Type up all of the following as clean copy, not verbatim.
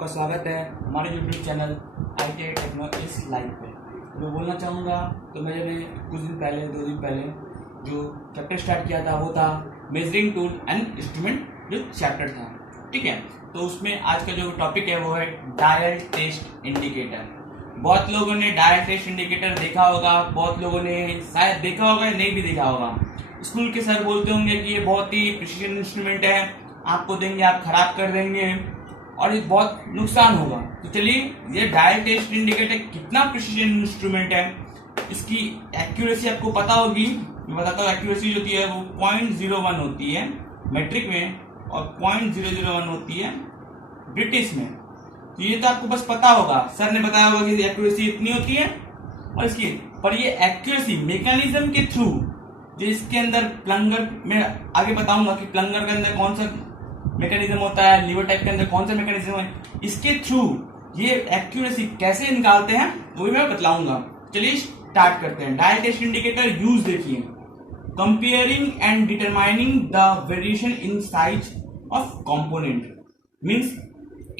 आपका स्वागत है हमारे यूट्यूब चैनल ITI टेक्नो इस लाइव पे। मैं बोलना चाहूँगा तो मैंने कुछ दिन पहले 2 दिन पहले जो चैप्टर स्टार्ट किया था वो था मेजरिंग टूल एंड इंस्ट्रूमेंट जो चैप्टर था, ठीक है। तो उसमें आज का जो टॉपिक है वो है डायल टेस्ट इंडिकेटर। बहुत लोगों ने डायल टेस्ट इंडिकेटर देखा होगा, बहुत लोगों ने शायद देखा होगा या नहीं भी देखा होगा। स्कूल के सर बोलते होंगे कि ये बहुत ही प्रिसीजन इंस्ट्रूमेंट है, आपको देंगे आप खराब कर देंगे और ये बहुत नुकसान होगा। तो चलिए ये डायल टेस्ट इंडिकेटर कितना प्रिसीजन इंस्ट्रूमेंट है, इसकी एक्यूरेसी आपको पता होगी। मैं बताता हूँ, एक्यूरेसी जो होती है वो 0.01 होती है मैट्रिक में और 0.001 होती है ब्रिटिश में। तो ये तो आपको बस पता होगा, सर ने बताया होगा कि एक्यूरेसी इतनी होती है और इसकी, पर ये एक्यूरेसी मैकेनिज्म के थ्रू जो इसके अंदर प्लंगर, मैं आगे बताऊंगा कि प्लंगर के अंदर कौन सा मैकेनिज्म होता है, लीवर टाइप के अंदर कौन सा मैकेनिज्म है, इसके थ्रू ये एक्यूरेसी कैसे निकालते हैं वो भी मैं बतलाऊंगा। चलिए स्टार्ट करते हैं। डायल टेस्ट इंडिकेटर यूज देखिए, comparing and determining the variation in size of component. Means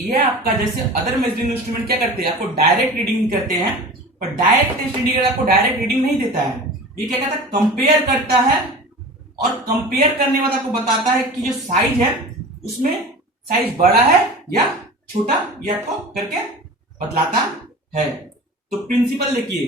ये आपका जैसे अदर मेजरिंग इंस्ट्रूमेंट क्या करते हैं, आपको डायरेक्ट रीडिंग करते हैं, पर डायल टेस्ट इंडिकेटर आपको डायरेक्ट रीडिंग नहीं देता है। ये क्या कहता है, कंपेयर करता है और कंपेयर करने के बाद आपको बताता है कि जो साइज है उसमें साइज बड़ा है या छोटा, ये आपको करके बतलाता है। तो प्रिंसिपल देखिए,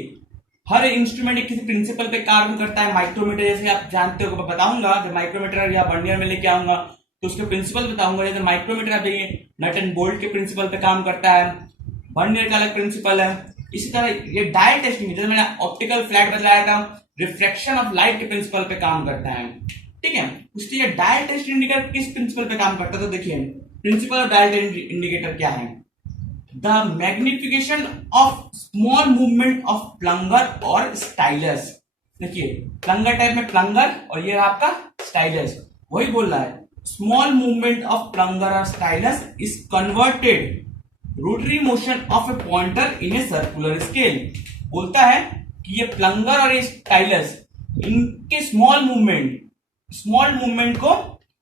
हर इंस्ट्रूमेंट एक किसी प्रिंसिपल पे काम करता है। माइक्रोमीटर जैसे आप जानते हो, बताऊंगा जब माइक्रोमीटर या वर्नियर में लेके आऊंगा तो उसके प्रिंसिपल बताऊंगा। जैसे माइक्रोमीटर आप देखिए नट एंड बोल्ट के प्रिंसिपल पे काम करता है, वर्नियर का अलग प्रिंसिपल है। इसी तरह ये डायल टेस्टिंग, जैसे मैंने ऑप्टिकल फ्लैट बताया था, रिफ्लेक्शन ऑफ लाइट के प्रिंसिपल पे काम करता है, ठीक है। उसके लिए डायल टेस्ट इंडिकेटर किस प्रिंसिपल पे काम करता है, तो देखिए principle of dial test indicator क्या है, the magnification of small movement of plunger और स्टाइलस। देखिए प्लंगर टाइप में प्लंगर और ये आपका स्टाइलस, वही बोल रहा है स्मॉल मूवमेंट ऑफ प्लंगर और stylus is converted rotary motion of A pointer in a circular scale. बोलता है कि ये प्लंगर और ये स्टाइलस, इनके स्मॉल मूवमेंट को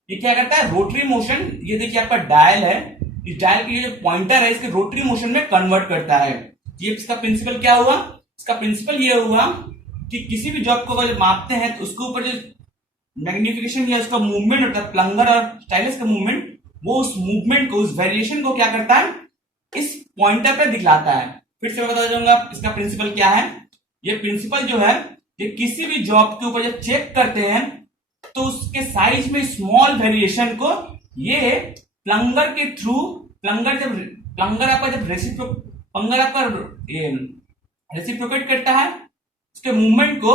ये क्या करता है, रोटरी मोशन। ये देखिए आपका डायल है, इस डायल के जो पॉइंटर है इसके रोटरी मोशन में कन्वर्ट करता है। ये इसका प्रिंसिपल क्या हुआ, इसका प्रिंसिपल ये हुआ कि किसी भी जॉब को अगर मापते हैं तो उसके ऊपर जो मैग्निफिकेशन या उसका मूवमेंट होता है, प्लंगर और स्टाइलस का मूवमेंट, वो उस मूवमेंट को, उस वेरिएशन को क्या करता है, इस पॉइंटर पे दिखलाता है। फिर से मैं बता दूंगा इसका प्रिंसिपल क्या है। ये प्रिंसिपल जो है, ये किसी भी जॉब के ऊपर जब चेक करते हैं तो उसके साइज में स्मॉल वेरिएशन को ये प्लंगर के थ्रू, प्लंगर आपका रेसिप्रोकेट करता है, उसके मूवमेंट को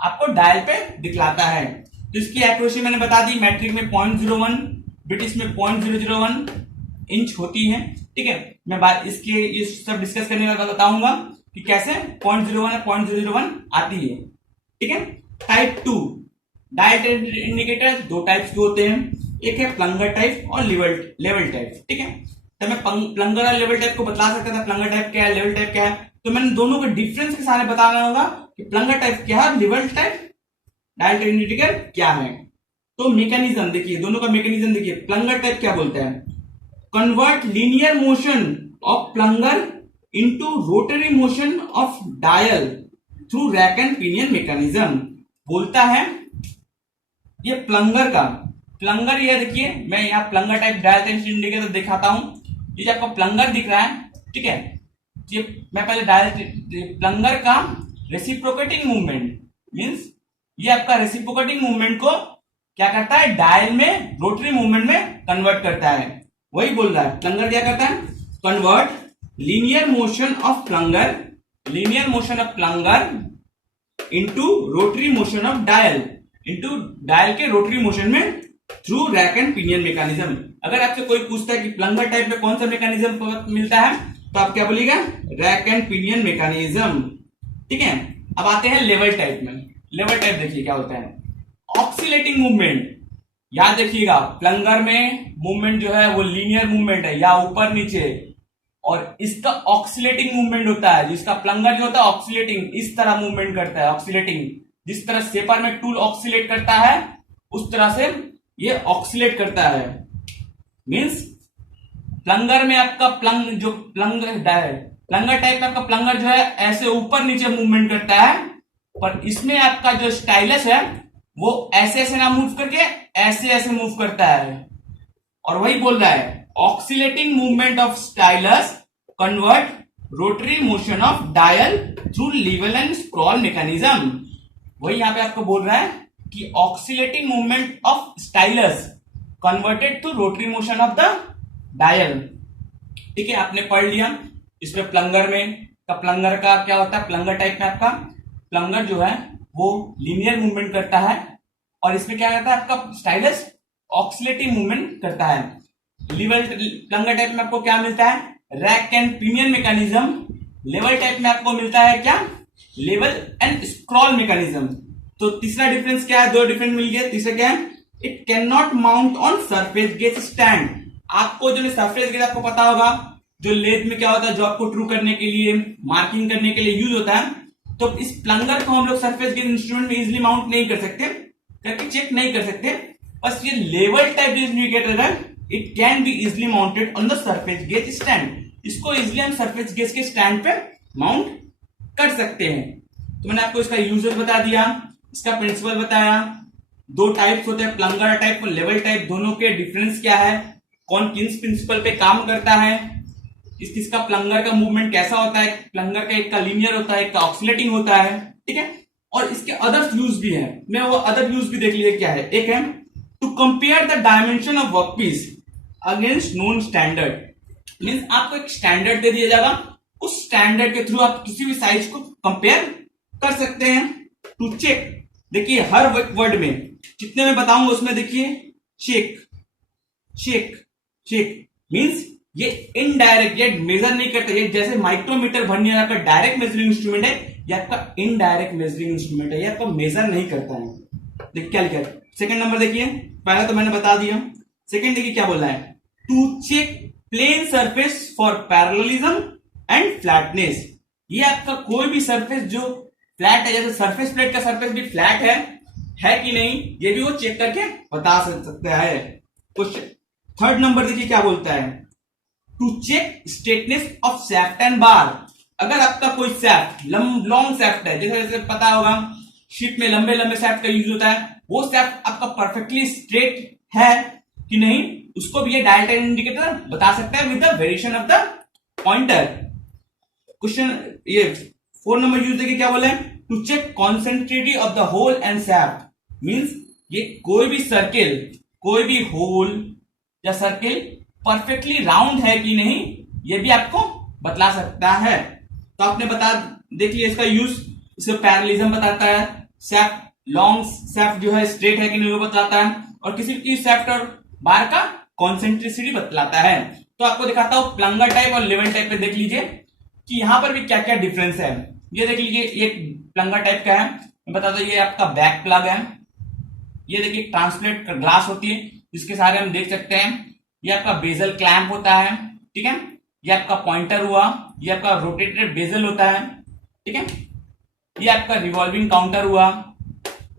आपको डायल पे दिखलाता है। तो इसकी एक्यूरेसी मैंने बता दी, मैट्रिक में 0.01, ब्रिटिश में 0.001 इंच होती है, ठीक है। मैं बात इसके ये सब डिस्कस करने के बाद बताऊंगा कि कैसे 0.01 और 0.001 आती है, ठीक है। टाइप 2 डायल टेस्ट इंडिकेटर दो टाइप्स के होते हैं, एक है प्लंगर टाइप और लेवल टाइप, ठीक है। तो मैं प्लंगर और लेवल टाइप को बता सकता था, प्लंगर टाइप क्या है, लेवल टाइप क्या है। तो मैंने दोनों के डिफरेंस के साथ बताना होगा कि प्लंगर टाइप क्या है, lever type dial test indicator क्या है। तो मैकेनिज्म देखिए, दोनों का मैकेनिज्म देखिए। प्लंगर टाइप क्या बोलता है, convert linear motion of plunger into rotary motion of dial through rack and pinion mechanism. बोलता है ये प्लंगर ये देखिए, मैं यहाँ plunger type dial test indicator दिखाता हूं। ये आपको प्लंगर दिख रहा है, ठीक है। ये मैं पहले डायल प्लंगर का रेसिप्रोकेटिंग मूवमेंट, मींस ये आपका रेसिप्रोकेटिंग मूवमेंट को क्या करता है, डायल में रोटरी मूवमेंट में कन्वर्ट करता है। वही बोल रहा है प्लंगर क्या करता है, convert linear motion of plunger into rotary motion of dial, into dial के रोटरी मोशन में through rack and pinion mechanism. अगर आपसे कोई पूछता है कि प्लंगर टाइप में कौन सा मैकेनिज्म मिलता है, तो आप क्या बोलिएगा, रैक एंड पिनियन मैकेनिज्म, ठीक है। अब आते हैं लेवल टाइप में। लेवल टाइप देखिए क्या होता है, ऑक्सीलेटिंग मूवमेंट। याद रखिएगा प्लंगर में मूवमेंट जो है वो लीनियर मूवमेंट है, या ऊपर नीचे, और इसका ऑक्सीलेटिंग मूवमेंट होता है। जिसका प्लंगर जो होता है ऑक्सीलेटिंग, इस तरह मूवमेंट करता है, ऑक्सीलेटिंग। जिस तरह सेपर में टूल ऑक्सीलेट करता है उस तरह से ये ऑक्सीलेट करता है। मींस प्लंगर में आपका प्लंगर टाइप में आपका प्लंगर जो है ऐसे ऊपर नीचे मूवमेंट करता है, पर इसमें आपका जो स्टाइलस है वो ऐसे ऐसे ना मूव करके ऐसे ऐसे मूव करता है। और वही बोल रहा है oscillating movement of stylus convert rotary motion of dial through lever and scroll mechanism. वही यहां पे आपको बोल रहा है कि oscillating movement of stylus converted to rotary motion of the dial. ठीक है, आपने पढ़ लिया। इसमें प्लंगर का क्या होता है, प्लंगर टाइप में आपका प्लंगर जो है वो लीनियर मूवमेंट करता है, और इसमें क्या करता है आपका स्टाइलस ऑक्सीलेटिंग मूवमेंट करता है। लीवर प्लंगर टाइप में आपको क्या मिलता है, rack and pinion mechanism. Level type में आपको मिलता है क्या, लेवल एंड स्क्रॉल मैकेनिज्म। तो तीसरा डिफरेंस क्या है, दो डिफरेंस मिल गया। तीसरा क्या है, it can not mount on surface gauge stand. आपको जो सरफेस गेज आपको पता होगा, जो लेथ में क्या होता है, जो आपको ट्रू करने के लिए मार्किंग करने के लिए यूज होता है। तो इस प्लंगर को हम लोग सरफेस गेज इंस्ट्रूमेंट में इजिली माउंट नहीं कर सकते, करके चेक नहीं कर सकते। बस ये लेवल टाइप जो इंडिकेटर है, it can be easily mounted on the surface gauge stand. इसको इजिली हम सरफेस गेज के स्टैंड पे माउंट कर सकते हैं। तो मैंने आपको इसका यूजेस बता दिया, इसका प्रिंसिपल बताया। दो टाइप्स होते हैं, प्लंगर टाइप और लेवल टाइप, दोनों के डिफरेंस क्या है, कौन किस प्रिंसिपल पे काम करता है, इसका प्लंगर का मूवमेंट कैसा होता है। प्लंगर का एक का लीनियर होता है, एक का ऑक्सीलेटिंग होता है। ठीक है, और इसके अदर यूज भी है, मैं वो अदर यूज भी देख लीजिए क्या है। एक है to compare the dimension of workpiece against known standard. Means आपको एक स्टैंडर्ड दे दिया जाएगा, उस स्टैंडर्ड के थ्रू आप किसी भी साइज को कंपेयर कर सकते हैं। टू चेक, देखिए हर वर्ड में जितने मैं बताऊंगा उसमें देखिए चेक चेक चेक मीन्स ये इनडायरेक्ट, ये मेजर नहीं करता। ये जैसे माइक्रोमीटर भरने आपका डायरेक्ट मेजरिंग इंस्ट्रूमेंट है, ये आपका इनडायरेक्ट मेजरिंग इंस्ट्रूमेंट है, ये आपको मेजर नहीं करता है। देखिए क्या लिखा है, सेकंड नंबर देखिए, पहला तो मैंने बता दिया। सेकंड देखिए क्या बोल रहा है, to check plane surface for parallelism and flatness. ये आपका कोई भी सरफेस जो फ्लैट है, जैसे सरफेस प्लेट का सरफेस भी फ्लैट है कि नहीं, ये भी वो चेक करके बता सकता है। क्वेश्चन थर्ड नंबर देखिए क्या बोलता है, to check straightness of shaft and bar. अगर आपका कोई सैफ्ट लॉन्ग सैफ्ट है, जैसे पता होगा शिप में लंबे लंबे सैफ्ट का यूज होता है, वो सैफ्ट आपका परफेक्टली स्ट्रेट है कि नहीं, उसको भी ये डायल टाइम इंडिकेटर बता सकता है with the variation of the pointer. Question ये 4 नंबर यूज देखिए क्या बोले, to check concentricity of the hole and shaft. Means ये कोई भी सर्किल, कोई भी होल या सर्किल परफेक्टली राउंड है कि नहीं, ये भी आपको बतला सकता है। तो आपने देख लिया इसका यूज। इसका पैरेललिज्म बताता है, सैफ्ट लॉन्ग सैफ्ट जो है स्ट्रेट है कि नहीं वो बताता है, और किसी भी सैफ्ट और बार का कॉन्सेंट्रिसिटी बतलाता है। तो आपको दिखाता हूं प्लंगर टाइप और लेवल टाइप पे देख लीजिए कि यहां पर भी क्या क्या डिफरेंस है। ये देख लीजिए, ये प्लंगर टाइप का है, मैं बताता हूं, ये आपका बैक प्लग है। ये देखिए ट्रांसलेट ग्लास होती है जिसके सारे हम देख सकते हैं। ये आपका बेजल क्लैंप होता है, ठीक है। ये आपका पॉइंटर हुआ, ये आपका रोटेटेड बेजल होता है, ठीक है। ये आपका रिवॉल्विंग काउंटर हुआ,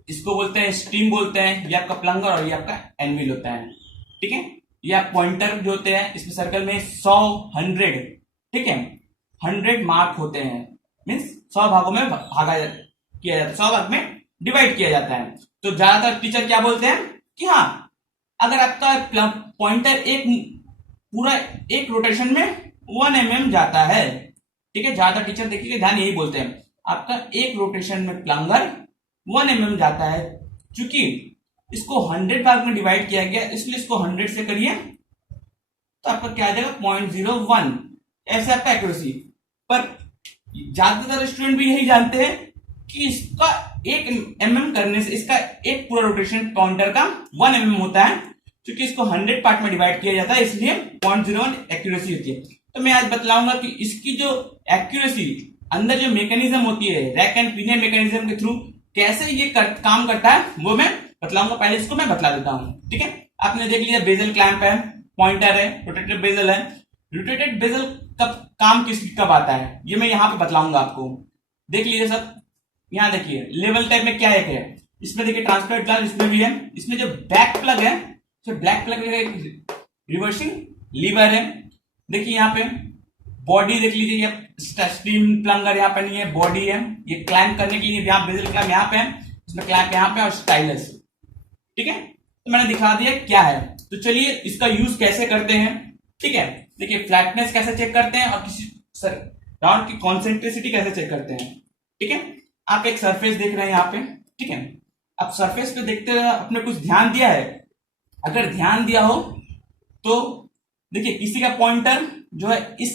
इसको बोलते हैं स्टीम बोलते हैं। ये आपका प्लंगर और ये आपका एनविल होता है, ठीक है। ये आप पॉइंटर जो होते हैं, इसमें सर्कल में 100 100 ठीक है 100 मार्क होते हैं, मीन्स 100 भागों में भागा किया जाता है, 100 भाग में डिवाइड किया जाता है। तो ज्यादातर टीचर क्या बोलते हैं कि हाँ, अगर आपका पॉइंटर पूरा एक रोटेशन में 1 mm जाता है, ठीक है। ज्यादातर टीचर देखिए ध्यान यही बोलते हैं, आपका एक रोटेशन में प्लंगर 1 mm जाता है। क्योंकि इसको 100 भाग में डिवाइड किया गया, इसलिए इसको 100 से करिए तो आपका क्या आ जाएगा 0.01, ऐसे आपका एक्यूरेसी। पर ज्यादातर स्टूडेंट भी यही जानते हैं कि इसका 1 mm करने से इसका एक पूरा रोटेशन काउंटर का 1 mm होता है। क्योंकि इसको 100 पार्ट में डिवाइड किया जाता है, इसलिए 0.01 एक्यूरेसी होती है। तो मैं आज बतलाऊंगा कि इसकी जो एक्यूरेसी अंदर जो मैकेनिज्म होती है, रैक एंड पिनियन मैकेनिज्म के थ्रू कैसे ये काम करता है, वो मैं बतलाऊंगा। पहले इसको मैं बतला देता हूं, ठीक है। आपने देख लिया बेजल क्लैंप है, पॉइंटर है, रोटेटेड बेजल है। रोटेटेड बेजल कब आता है, ये मैं यहां पे बतलाऊंगा आपको। देख लीजिए सब, यहां देखिए लेवल टाइप में क्या है, इसमें देखिए ट्रांसपेरेंट ग्लास, इसमें भी है। इसमें जो बैक प्लग है, तो ब्लैक प्लग है, रिवर्सिंग लीवर है, देखिए यहाँ पे बॉडी देख लीजिए, ये स्टीम प्लंगर यहाँ पे नहीं है, बॉडी है, ये क्लैंप करने के लिए यहाँ बेजल क्लैंप यहाँ पे है, इसमें क्लैंप यहाँ पे और स्टाइलस। ठीक है, तो मैंने दिखा दिया क्या है। तो चलिए इसका यूज कैसे करते हैं। ठीक है, देखिए फ्लैटनेस कैसे चेक करते हैं और किसी राउंड की कॉन्सेंट्रिसिटी कैसे चेक करते हैं। ठीक है, आप एक सरफेस देख रहे हैं यहाँ पे। ठीक है, अब सरफेस पे देखते हुए आपने कुछ ध्यान दिया है, अगर ध्यान दिया हो तो देखिए किसी का पॉइंटर जो है इस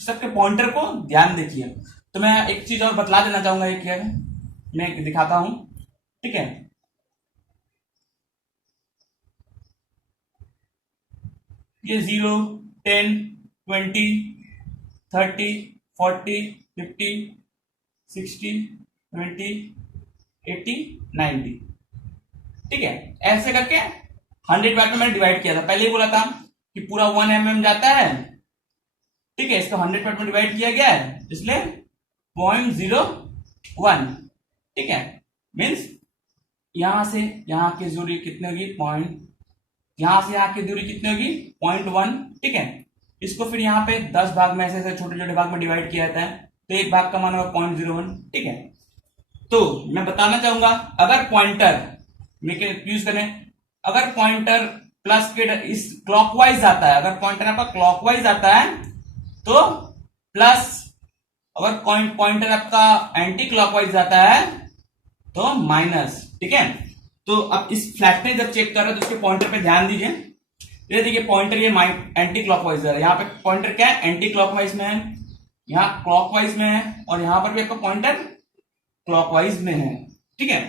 सबके पॉइंटर को ध्यान देखिए। तो मैं एक चीज और बतला देना चाहूंगा, ये क्या है मैं दिखाता हूं। ठीक है, ये 0, 10, 20, 30, 40, 50, 60, 70, 80, 90। ठीक है, ऐसे करके 100 पार्ट में मैंने डिवाइड किया था। पहले ही बोला था कि पूरा 1 mm जाता है। ठीक है, इसको 100 पार्ट में डिवाइड किया गया है, इसलिए 0.01। ठीक है, मीन्स यहां से यहां की दूरी कितनी होगी, यहां से यहां की दूरी कितनी होगी, 0.1। ठीक है, इसको फिर यहाँ पे 10 भाग में ऐसे छोटे छोटे भाग में डिवाइड किया जाता है, तो एक भाग का मान होगा 0.01। ठीक है, तो मैं बताना चाहूंगा अगर पॉइंटर यूज करें, अगर पॉइंटर प्लस के इस क्लॉकवाइज आता है, अगर पॉइंटर आपका क्लॉकवाइज आता है तो प्लस, अगर पॉइंटर आपका एंटी क्लॉकवाइज आता है तो माइनस। ठीक है, तो अब इस फ्लैटनेस जब चेक कर रहे हो तो उसके पॉइंटर पे ध्यान दीजिए। ये देखिए पॉइंटर ये एंटी क्लॉकवाइज है, यहाँ पे पॉइंटर क्या है, एंटी क्लॉकवाइज में है, यहाँ क्लॉकवाइज में है, और यहां पर भी आपका पॉइंटर क्लॉकवाइज में है। ठीक है,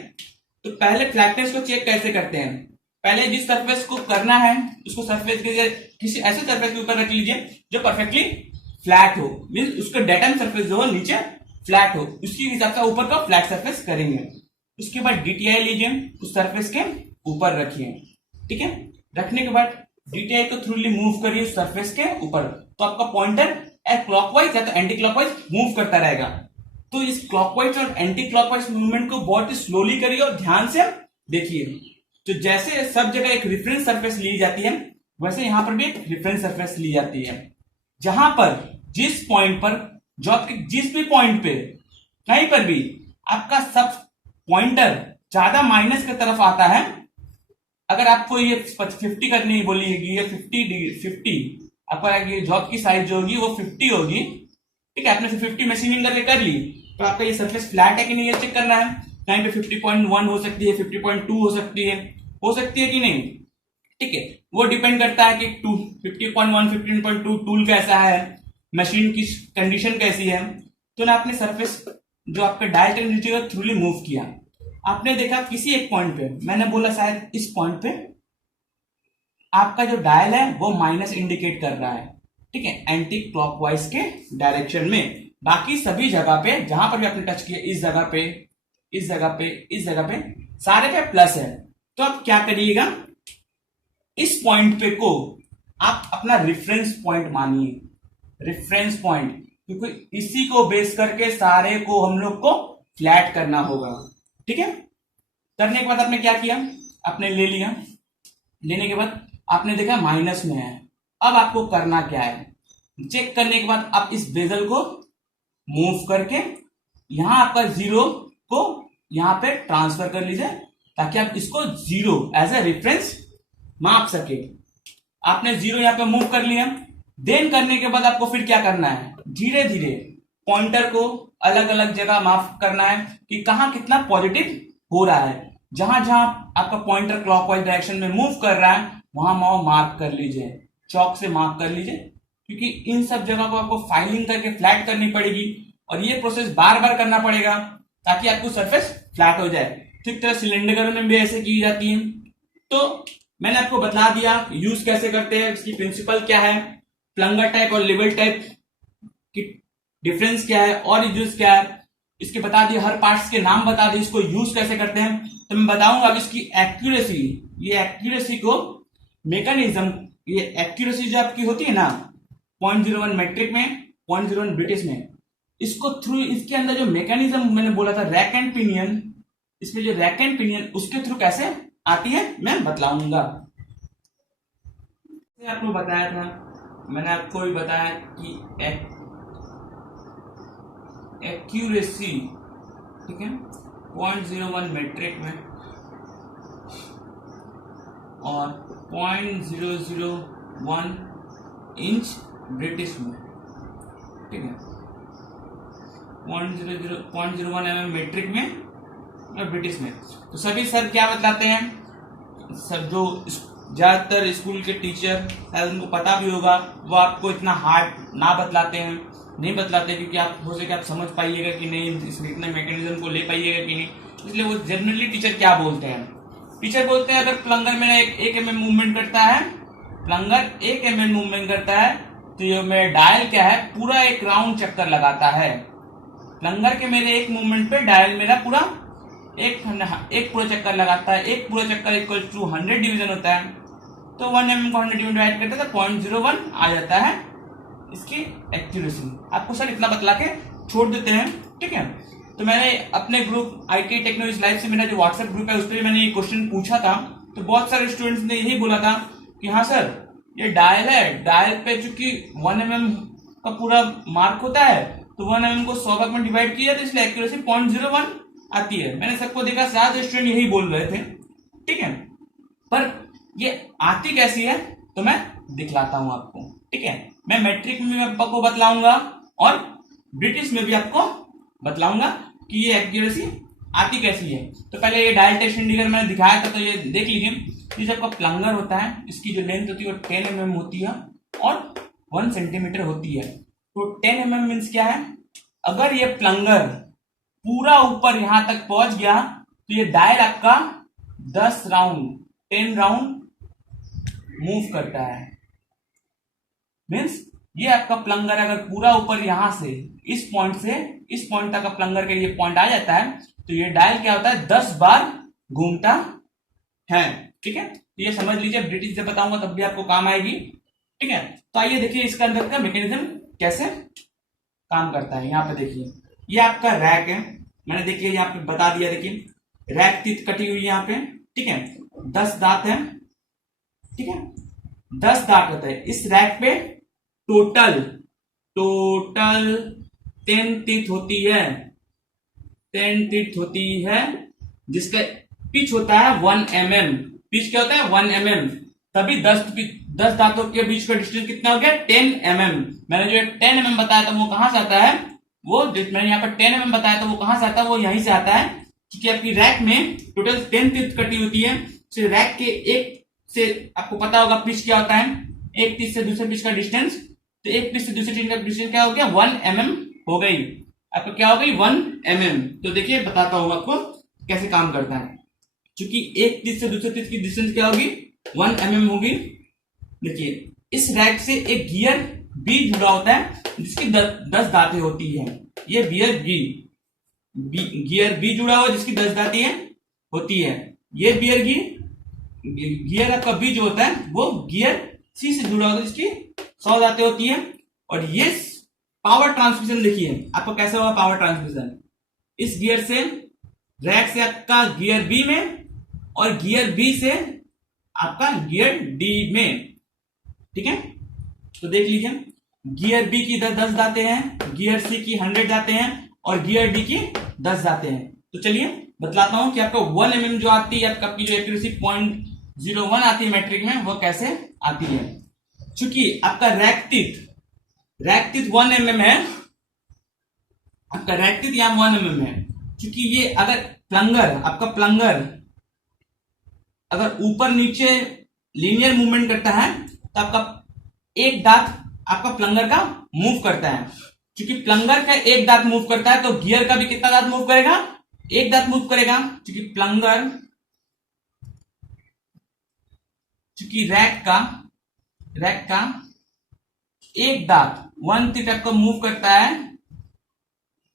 तो पहले फ्लैटनेस को चेक कैसे करते हैं, पहले जिस सरफेस को करना है उसको सरफेस के किसी ऐसे सरफेस के ऊपर रख लीजिए जो परफेक्टली फ्लैट हो, मीन उसका डेटम सरफेस जो हो नीचे फ्लैट हो, उसके हिसाब से ऊपर का फ्लैट सरफेस करेंगे। उसके बाद डीटीआई लीजिए, उस सरफेस के ऊपर रखिए। ठीक है, रखने के बाद डीटीआई को थ्रूली मूव करिए उस सरफेस के ऊपर, तो आपका पॉइंटर क्लॉकवाइज या तो एंटी क्लॉकवाइज मूव करता रहेगा। तो इस क्लॉकवाइज और एंटी क्लॉकवाइज मूवमेंट को बहुत ही स्लोली करिए और ध्यान से देखिए। तो जैसे सब जगह एक रेफरेंस सरफेस ली जाती है, वैसे यहां पर भी एक रेफरेंस सरफेस ली जाती है, जहां पर जिस पॉइंट पर, जो आपके जिस भी पॉइंट पे कहीं पर भी आपका सब पॉइंटर ज्यादा माइनस की तरफ आता है, अगर आपको ये 50 करनी बोलिएगी, ये 50 आपका ये जॉब की साइज जो होगी वो 50 होगी। ठीक है, आपने 50 मशीनिंग करके कर ली, तो आपका ये सरफेस फ्लैट है कि नहीं ये चेक करना है। कहीं पे 50.1 हो सकती है, 50.2 हो सकती है कि नहीं। ठीक है, वो डिपेंड करता है कि 50.1 15.2 टूल कैसा है, मशीन की कंडीशन कैसी है। तो ना आपने सरफेस जो आपके डायल टेक्नोलॉजी को थ्रूली मूव किया, आपने देखा किसी एक पॉइंट पे, मैंने बोला शायद इस पॉइंट पे आपका जो डायल है वो माइनस इंडिकेट कर रहा है। ठीक है, एंटी क्लॉकवाइज के डायरेक्शन में। बाकी सभी जगह पे जहां पर भी आपने टच किया, इस जगह पे, इस जगह पे, इस जगह पे, सारे पे प्लस है। तो आप क्या करिएगा, इस पॉइंट पे को आप अपना रेफरेंस पॉइंट मानिए, रेफरेंस पॉइंट, क्योंकि इसी को बेस करके सारे को हम लोग को फ्लैट करना होगा। ठीक है, करने के बाद आपने क्या किया, आपने ले लिया, लेने के बाद आपने देखा माइनस में है। अब आपको करना क्या है, चेक करने के बाद आप इस बेजल को मूव करके यहां आपका जीरो को यहां पे ट्रांसफर कर लीजिए, ताकि आप इसको जीरो एज ए रेफरेंस माप सके। आपने जीरो यहां पे मूव कर लिया, देन करने के बाद आपको फिर क्या करना है, धीरे धीरे पॉइंटर को अलग अलग जगह माफ करना है कि कहां कितना पॉजिटिव हो रहा है। जहां जहां आपका पॉइंटर क्लॉकवाइज डायरेक्शन में मूव कर रहा है वहां मार्क कर लीजिए, चौक से मार्क कर लीजिए, क्योंकि इन सब जगह को आपको फाइलिंग करके फ्लैट करनी पड़ेगी और ये प्रोसेस बार बार करना पड़ेगा ताकि आपको सरफेस फ्लैट हो जाए। ठीक तरह सिलेंडर में भी ऐसे की जाती है। तो मैंने आपको बता दिया यूज कैसे करते हैं, इसकी प्रिंसिपल क्या है, प्लंगर टाइप और लेवल टाइप की डिफरेंस क्या है और यूज क्या है, इसके बता दिए, हर पार्ट्स के नाम बता दिए, इसको यूज कैसे करते हैं। तो मैं बताऊंगा अब इसकी एक्यूरेसी, ये एक्यूरेसी को मैकेनिज्म, ये एक्यूरेसी जो आपकी होती है ना 0.01 मैट्रिक में, 0.01 ब्रिटिश में, इसको थ्रू इसके अंदर जो मैकेनिज्म मैंने बोला था रैक एंड पिनियन, इसमें जो रैक एंड पिनियन उसके थ्रू कैसे आती है मैं बतलाऊंगा। आपको बताया था मैंने आपको भी बताया कि एक्यूरेसी, ठीक है, 0.01 मेट्रिक में और 0.001 इंच ब्रिटिश में, ठीक है, 0.01 मेट्रिक में और ब्रिटिश में। तो सभी सर क्या बतलाते हैं, सब जो ज्यादातर स्कूल के टीचर शायद उनको पता भी होगा, वो आपको इतना हार्ड ना बतलाते हैं, नहीं बतलाते, क्योंकि आप हो सके आप समझ पाइएगा कि नहीं, इसमें इतने मैकेनिज्म को ले पाइएगा कि नहीं, इसलिए वो जनरली टीचर क्या बोलते हैं, टीचर बोलते हैं अगर प्लंगर मेरा एक mm मूवमेंट करता है, प्लंगर 1 mm मूवमेंट करता है, तो ये मेरा डायल क्या है, पूरा एक राउंड चक्कर लगाता है। प्लंगर के मेरे एक मूवमेंट पे डायल मेरा पूरा एक पूरा चक्कर लगाता है। एक पूरा चक्कर इक्वल टू 100 डिवीजन होता है, तो 1 mm को 100 डिवीजन डिवाइड करते हैं तो 0.01 आ जाता है इसकी एक्यूरेसी। आपको सर इतना बतला के छोड़ देते हैं, ठीक है। तो मैंने अपने ग्रुप IT टेक्नोलॉजी लाइव से मेरा जो व्हाट्सएप ग्रुप है उस पर मैंने ये क्वेश्चन पूछा था, तो बहुत सारे स्टूडेंट्स ने यही बोला था कि हाँ सर ये डायल है, डायल पे चूंकि 1 mm का पूरा मार्क होता है, तो 1 mm को 100 भाग में डिवाइड किया तो इसलिए एक्यूरेसी 0.01 आती है। मैंने सबको देखा, ज्यादा स्टूडेंट यही बोल रहे थे, ठीक है। पर ये आती कैसी है तो मैं दिखलाता हूं आपको, ठीक है। मैं मैट्रिक में भी आपको बतलाऊंगा और ब्रिटिश में भी आपको बतलाऊंगा कि ये एक्यूरेसी आती कैसी है। तो पहले ये डायल टेस्ट इंडिकेटर मैंने दिखाया था, तो ये देख लीजिए। ये जब आपका प्लंगर होता है, इसकी जो लेंथ होती है वो 10 mm होती है और 1 सेंटीमीटर होती है। तो 10 mm मीन्स क्या है, अगर ये प्लंगर पूरा ऊपर यहां तक पहुंच गया तो ये डायल आपका 10 राउंड मूव करता है। मीन्स ये आपका प्लंगर अगर पूरा ऊपर यहां से इस पॉइंट तक का प्लंगर के लिए पॉइंट आ जाता है, तो ये डायल क्या होता है, 10 बार घूमता है, ठीक है। तो ये समझ लीजिए, ब्रिटिश से बताऊंगा तब भी आपको काम आएगी, ठीक है। तो आइए देखिए इसका अंदर का मैकेनिज्म कैसे काम करता है। यहाँ पे देखिए, ये आपका रैक है, मैंने देखिए यहाँ पे बता दिया। देखिए रैक टीथ कटी हुई यहाँ पे, ठीक है, 10 दांत है, ठीक है, 10 दांत होता है इस रैक पे। टोटल 10 टीथ होती है, 10 टीथ होती है, जिसका पिच होता है 1 mm। पिच क्या होता है, 1 mm। तभी 10 दांतों के बीच का डिस्टेंस कितना हो गया, 10 mm। मैंने जो 10 mm बताया था वो कहां से आता है, वो मैंने यहाँ पर 10 mm बताया था वो कहां से आता है, वो यहीं से आता है, क्योंकि आपकी रैक में टोटल 10 टीथ कटी होती है। तो रैक के एक से आपको पता होगा पिच क्या होता है, एक पिच से दूसरे पिच का डिस्टेंस, तो एक पिच से दूसरे पिच का डिस्टेंस क्या हो गया, 1 mm हो गई। आपको क्या हो गई, 1 mm। तो देखिए बताता हूं आपको कैसे काम करता है। क्योंकि एक पिच से दूसरे पिच की डिस्टेंस क्या होगी, 1 mm होगी। देखिए इस रैक से एक गियर बी जुड़ा होता है जिसकी 10 दांतें होती है। ये गियर बी जुड़ा हुआ जिसकी 10 दांतें होती है। ये गियर आपका बी जो होता है वो गियर सी से जुड़ा होता है जिसकी 100 दांतें होती है। और ये पावर ट्रांसमिशन देखिए आपको कैसे होगा पावर ट्रांसमिशन, इस गियर से रैक से आपका गियर बी में और गियर बी से आपका गियर डी में, ठीक है। तो देख लीजिए, गियर बी की 10 दांतें हैं, गियर सी की 100 दांतें हैं और गियर डी की 10 दांतें हैं। तो चलिए बतलाता हूं कि आपको 1 mm जो आती है, आपकी जो एक्यूरेसी 0.01 आती है मैट्रिक में, वो कैसे आती है। चूंकि आपका रैक टीथ 1 mm है, आपका रैक टीथ यहां 1 mm है। क्योंकि ये अगर आपका प्लंगर अगर ऊपर नीचे लीनियर मूवमेंट करता है तो आपका एक दांत आपका प्लंगर का मूव करता है। क्योंकि प्लंगर का एक दांत मूव करता है तो गियर का भी कितना दांत मूव करेगा, एक दांत मूव करेगा। क्योंकि रैक का एक दांत 1 टीथ आपका मूव करता है,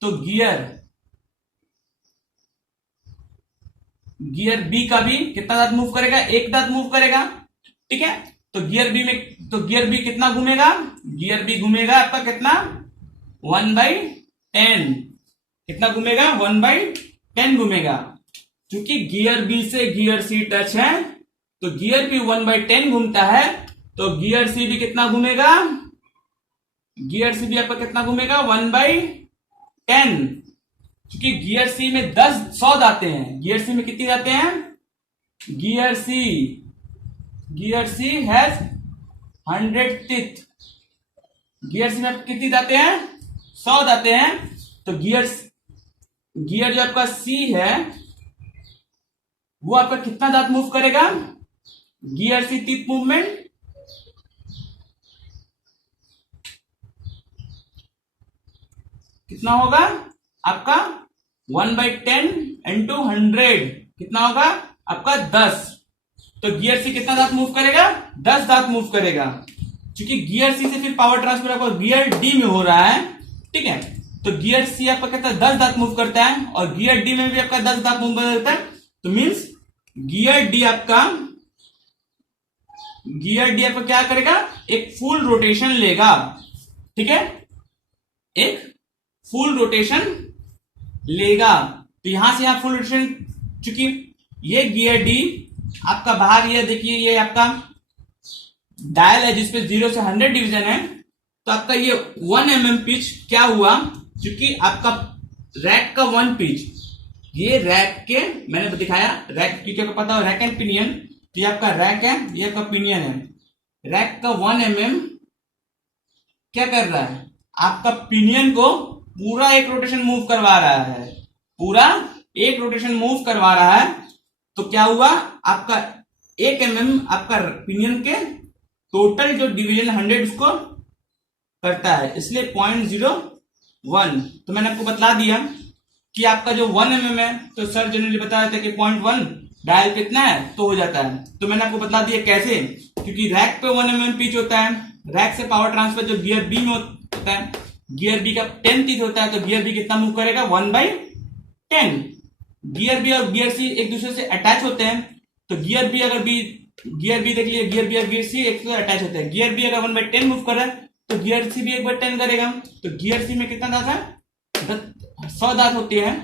तो गियर बी का भी कितना दांत मूव करेगा, एक दांत मूव करेगा, ठीक है। तो गियर बी कितना घूमेगा, गियर बी घूमेगा आपका कितना 1/10। कितना घूमेगा, 1/10 घूमेगा। क्योंकि गियर बी से गियर सी टच है तो गियर बी 1/10 घूमता है, तो गियर सी भी कितना घूमेगा गियर सी भी आपका कितना घूमेगा 1/10, क्योंकि गियर सी में 100 दाते हैं। गियर सी में कितनी दाते हैं? Gear C has 100 teeth. Gear C में कितनी दाते हैं? 100 दाते हैं। तो गियर जो आपका सी है वो आपका कितना दांत मूव करेगा? गियर सी टीथ मूवमेंट कितना होगा आपका? 1/10 इंटू 100 कितना होगा आपका? 10। तो गियर सी कितना दांत मूव करेगा? 10 दांत मूव करेगा, क्योंकि गियर सी से फिर पावर ट्रांसफर आपका गियर डी में हो रहा है। ठीक है, तो गियर सी आपका कहता है 10 दांत मूव करता है और गियर डी में भी आपका 10 दांत मूव करता है। तो मीन्स गियर डी आपका क्या करेगा? एक फुल रोटेशन लेगा। ठीक है, एक फुल रोटेशन लेगा। तो यहां से यहां फुल रोटेशन, चूंकि ये गियर डी आपका बाहर, ये देखिए ये आपका डायल है जिसपे 0 से 100 डिवीजन है। तो आपका ये 1 mm पिच क्या हुआ? क्योंकि आपका रैक का 1 पिच, ये रैक के मैंने दिखाया, रैक की क्या पता हो, रैक एंड पिनियन। तो ये आपका रैक है, ये आपका पिनियन है। रैक का 1 mm क्या कर रहा है? आपका पिनियन को पूरा एक रोटेशन मूव करवा रहा है, पूरा एक रोटेशन मूव करवा रहा है। तो क्या हुआ आपका 1 mm आपका पिनियन के टोटल जो डिवीजन 100 उसको करता है, इसलिए 0.01। तो मैंने आपको बता दिया कि आपका जो 1 mm है, तो सर जनरली बता रहे थे कि 0.1 डायल कितना है तो हो जाता है। तो मैंने आपको बता दिया कैसे, क्योंकि रैक पे 1 mm पिच होता है। रैक से पावर ट्रांसफर जो गियर बी में होता है, गियर बी का 10 टीथ होता है, तो गियर बी कितना मूव करेगा? 1/10। गियर बी और गियर सी एक दूसरे से अटैच होते हैं। तो गियर बी देख लीजिए, गियर बी और गियर सी एक दूसरे से अटैच होते हैं। गियर बी अगर 1/10 मूव कर रहा है तो गियर सी भी 1/10 करेगा। तो गियर सी में कितना दांत है? 100 दांत होते हैं।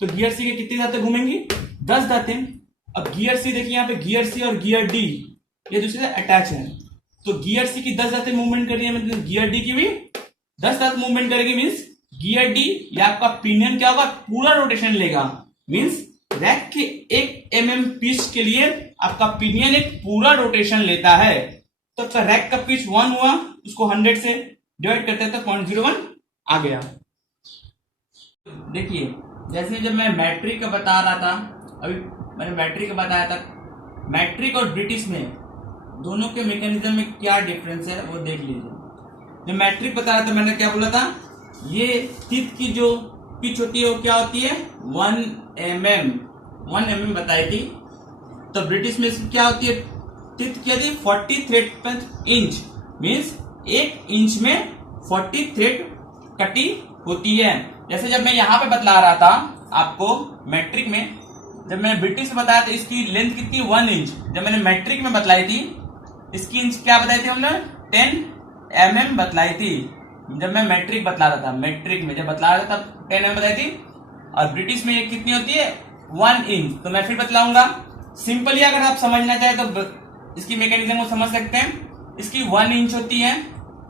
तो गियर सी के कितनी दांतें घूमेंगी? 10 दांतें। अब गियर सी देखिए, यहाँ पे गियर सी और गियर डी ये दूसरे से अटैच है। तो गियर सी की 10 दांतें मूवमेंट कर रही है, मतलब गियर डी की भी 10 दांत मूवमेंट करेगी। मीन्स गियर डी या आपका पिनियन क्या होगा? पूरा रोटेशन लेगा। मीन्स रैक के 1 mm पिच के लिए आपका पिनियन एक पूरा रोटेशन लेता है। तो आपका रैक का पिच 1 हुआ, उसको 100 से डिवाइड करते हैं तो 0.01 आ गया। देखिए जैसे जब मैं मैट्रिक का बता रहा था, अभी मैंने मैट्रिक का बताया था, मैट्रिक और ब्रिटिश में दोनों के मैकेनिज्म में क्या डिफरेंस है वो देख लीजिए। जब मैट्रिक बता रहा था मैंने क्या बोला था? ये टीथ की जो पिच होती है वो क्या होती है? 1 mm बताई थी। तो ब्रिटिश में क्या होती है? टीथ क्या थी? 40 थ्रेड इंच। मीन्स 1 इंच में 40 थ्रेड कटी होती है। जैसे जब मैं यहाँ पे बतला रहा था आपको मैट्रिक में, जब मैंने ब्रिटिश में बताया था इसकी लेंथ कितनी? 1 इंच। जब मैंने मैट्रिक में बतलाई थी इसकी इंच क्या बताई थी हमने? 10 mm बतलाई थी। जब मैं मैट्रिक बतला रहा था, मैट्रिक में जब बतला रहा था तब 10 mm बताई थी। और ब्रिटिश में ये कितनी होती है? 1 इंच। तो मैं फिर बतलाऊंगा। सिंपली अगर आप समझना चाहे तो इसकी मैकेनिज्म को समझ सकते हैं। इसकी 1 इंच होती है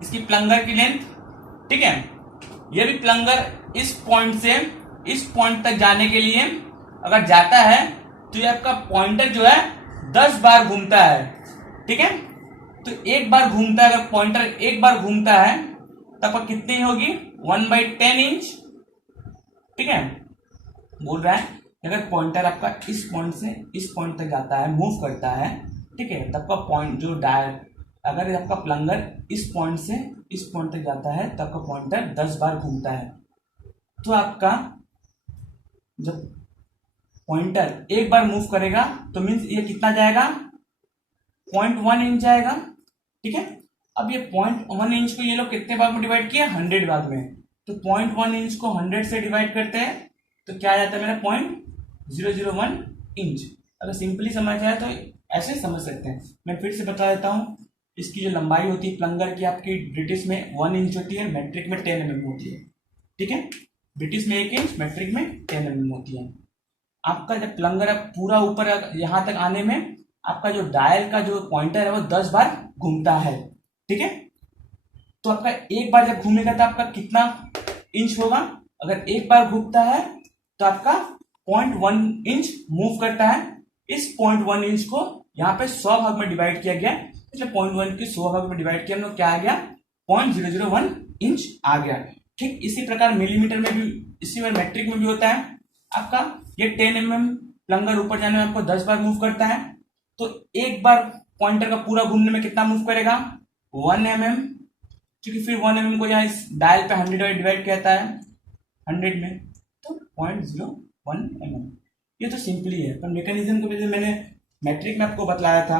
इसकी प्लंगर की लेंथ। ठीक है, ये भी प्लंगर इस पॉइंट से इस पॉइंट तक जाने के लिए अगर जाता है तो ये आपका पॉइंटर जो है 10 बार घूमता है। ठीक है, तो एक बार घूमता है, अगर पॉइंटर एक बार घूमता है तब कितनी होगी? 1/10 इंच। ठीक है, बोल रहा है अगर पॉइंटर आपका इस पॉइंट से इस पॉइंट तक जाता है, मूव करता है, ठीक है, तब का पॉइंट जो डायल, अगर आपका प्लंगर इस पॉइंट से इस पॉइंट तक जाता है तब का पॉइंटर 10 बार घूमता है। तो आपका जब पॉइंटर एक बार मूव करेगा तो मीन्स ये कितना जाएगा? 0.1 इंच जाएगा। ठीक है, अब ये 0.1 इंच को ये लोग कितने भाग में डिवाइड किया? 100 भाग में। तो 0.1 इंच को 100 से डिवाइड करते हैं तो क्या आ जाता है मेरा? 0.001 इंच। अगर सिंपली समझ आए तो ऐसे समझ सकते हैं। मैं फिर से बता देता हूँ, इसकी जो लंबाई होती है प्लंगर की आपकी ब्रिटिश में 1 इंच होती है, मैट्रिक में 10 mm होती है। ठीक है, ब्रिटिश में 1 इंच, मैट्रिक में 10 mm होती है। आपका जब प्लंगर पूरा ऊपर यहां तक आने में आपका जो डायल का जो पॉइंटर है वो 10 बार घूमता है। ठीक है, तो तो आपका एक बार जब घूमेगा तो आपका कितना इंच होगा? अगर एक बार घूमता है तो आपका 0.1 इंच मूव करता है। इस 0.1 इंच को यहाँ पे 100 भाग में डिवाइड किया गया, इसलिए 0.1 की 100 भाग में डिवाइड किया हम लोग, क्या आ गया? 0.001 इंच आ गया। ठीक इसी प्रकार मिलीमीटर में भी, इसी में मेट्रिक में भी होता है आपका। ये 10 mm प्लंगर ऊपर जाने में आपको 10 बार मूव करता है, तो एक बार पॉइंटर का पूरा घूमने में कितना मूव करेगा? 1 mm, क्योंकि फिर 1 mm को यहाँ इस डायल पे 100 डिवाइड किया है 100 में, तो 0.01 mm। ये तो सिंपली है, पर मैकेनिज्म को मैंने मैट्रिक में आपको बतलाया था,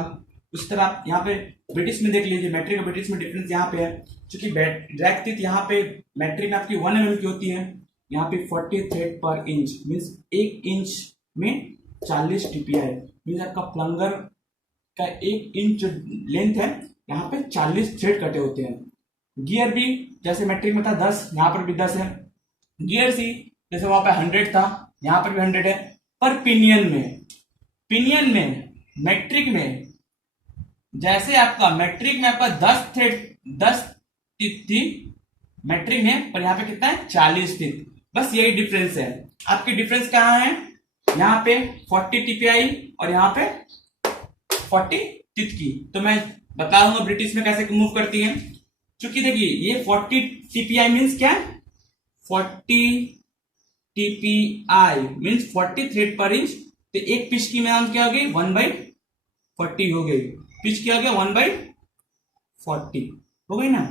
उस तरह आप यहाँ पे ब्रिटिश में देख लीजिए। मैट्रिक और ब्रिटिश में डिफरेंस यहाँ पे है, क्योंकि ड्रैग टिप यहाँ पे मैट्रिक में आपकी 1 mm की होती है, यहाँ पे 40 थ्रेड पर इंच, मीन्स 1 इंच में 40 TPI, मीन्स आपका प्लंगर का 1 इंच लेंथ है, यहाँ पे 40 थ्रेड कटे होते हैं। गियर भी जैसे मैट्रिक में था 10, यहाँ पर भी 10 है। गियर सी जैसे वहां पे 100 था, यहाँ पर भी 100 है। पर पिनियन में मैट्रिक में जैसे आपका मैट्रिक में आपका 10 टिप थी मैट्रिक में, पर यहाँ पे कितना है? 40 टिप। बस यही डिफरेंस है। आपकी डिफरेंस कहाँ है? यहाँ पे 40 TPI और यहाँ पे 40 टिप की। तो मैं बताऊंगा ब्रिटिश में कैसे मूव करती है। क्योंकि देखिए ये 40 TPI मीन्स क्या? 40 TPI मीन्स 40 थ्रेड पर इंच। तो एक पिच की नाम क्या हो गई? 1/40 हो गई। पिच क्या हो गया? 1/40 हो गई ना।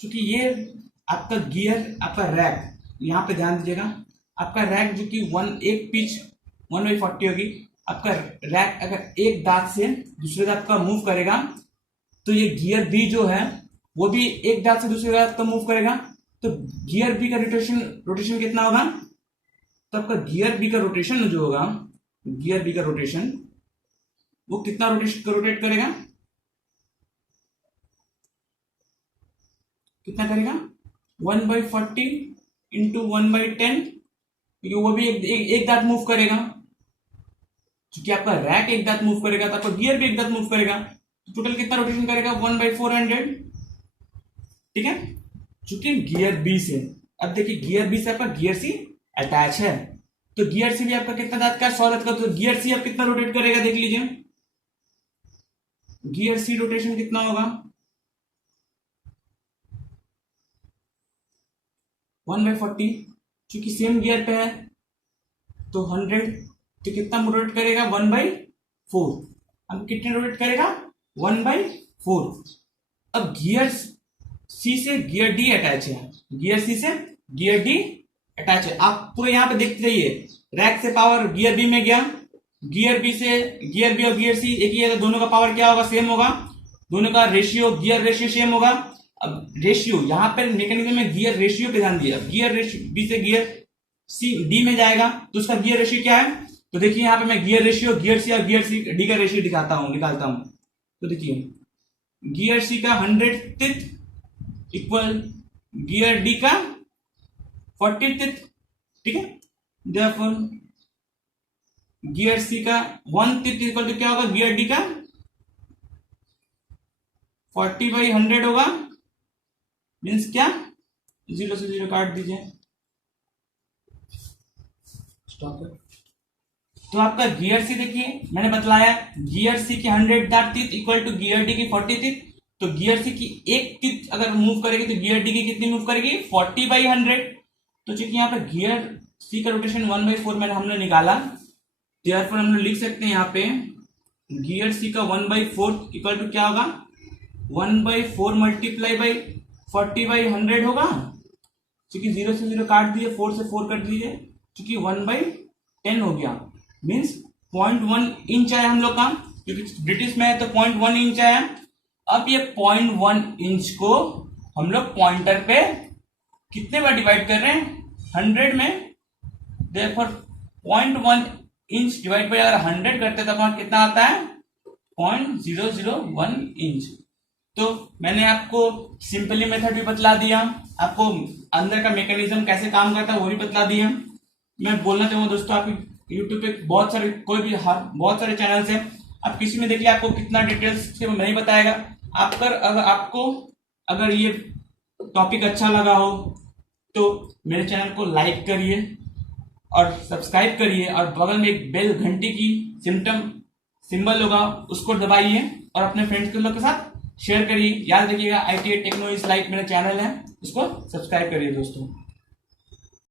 क्योंकि ये आपका गियर, आपका रैक, यहाँ पे ध्यान दीजिएगा, आपका रैक जो कि एक पिच 1/40 होगी। आपका रैक अगर एक दांत से दूसरे दांत का मूव करेगा, तो ये गियर बी जो है वो भी एक दांत से दूसरे दांत का मूव करेगा। तो गियर बी का रोटेशन कितना होगा? तो आपका गियर बी का रोटेशन जो होगा, गियर बी का रोटेशन वो कितना रोटेट करेगा? कितना करेगा? 1/40 इंटू 1/10, क्योंकि वो भी एक दांत मूव करेगा। क्योंकि आपका रैक एक दांत मूव करेगा तो आपका गियर भी एक दांत मूव करेगा, तो टोटल कितना रोटेशन करेगा? 1/400। ठीक है, चूंकि गियर बी से, अब देखिए गियर बी से आपका गियर सी अटैच है, तो गियर सी भी आपका कितना दांत का? 100 दांत का। तो गियर सी आप कितना रोटेट करेगा? देख लीजिए, गियर सी रोटेशन कितना होगा? 1/40, चूंकि सेम गियर पे है तो 100, तो कितना रोटेट करेगा? 1/4। अब कितने रोटेट करेगा? 1/4। अब गियर सी से गियर डी अटैच है, गियर सी से गियर डी अटैच है। आप पूरे यहाँ पे देखते रहिए, रैक से पावर गियर बी में गया, गियर बी से गियर बी और गियर सी एक ही है, तो दोनों का पावर क्या होगा? सेम होगा। दोनों का रेशियो, गियर रेशियो सेम होगा। अब रेशियो यहाँ पे मैकेनिज्म में गियर रेशियो पे ध्यान दिया। गियर रेशियो बी से गियर सी डी में जाएगा, तो उसका गियर रेशियो क्या है? तो देखिए यहाँ पे मैं गियर रेशियो गियर सी और गियर सी डी का रेशियो निकालता हूं। तो देखिए गियर सी का 100th इक्वल गियर डी का 40th। ठीक है, देयरफॉर गियर सी का 1/3 इक्वल टू क्या होगा? गियर डी का 40/100 होगा। मीन्स क्या? 0 से 0 काट दीजिए, स्टॉप। तो आपका गियर सी देखिए मैंने बतलाया, गियर सी की 100 tip equal to gear D की 40 टिप। तो गियर सी की एक टिप अगर मूव करेगी तो गियर डी की कितनी मूव करेगी? 40/100। तो चूंकि यहाँ पे गियर सी का रोटेशन 1/4 मैंने हमने निकाला, देयरफॉर हम लोग लिख सकते हैं यहाँ पे गियर सी का 1/4 इक्वल टू क्या होगा? 1/4 मल्टीप्लाई बाई 40/100 होगा। क्योंकि 0 से 0 काट दिए, 4 से 4 कट लीजिए, क्योंकि 1/10 हो गया। मीन्स 0.1 इंच आया हम लोग का, क्योंकि ब्रिटिश में है तो 0.1 इंच आया। अब ये 0.1 इंच को हम लोग पॉइंटर पे कितने बार डिवाइड कर रहे हैं? 100 में। देयरफॉर 0.1 इंच डिवाइड बाय अगर 100 करते तो हमारा कितना आता है? 0.001 इंच। तो मैंने आपको सिंपली मेथड भी बतला दिया, आपको अंदर का मैकेनिज्म कैसे काम करता है वो भी बतला दिया। मैं बोलना चाहूंगा दोस्तों, आप यूट्यूब पे बहुत सारे चैनल्स हैं, आप किसी में देखिए, आपको कितना डिटेल्स से नहीं बताएगा। अगर ये टॉपिक अच्छा लगा हो तो मेरे चैनल को लाइक करिए और सब्सक्राइब करिए, और बगल में एक बेल घंटी की सिंबल होगा उसको दबाइए और अपने फ्रेंड्स के लोग के साथ शेयर करिए। याद रखिएगा ITA टेक्नो इज लाइफ मेरा चैनल है, उसको सब्सक्राइब करिए दोस्तों।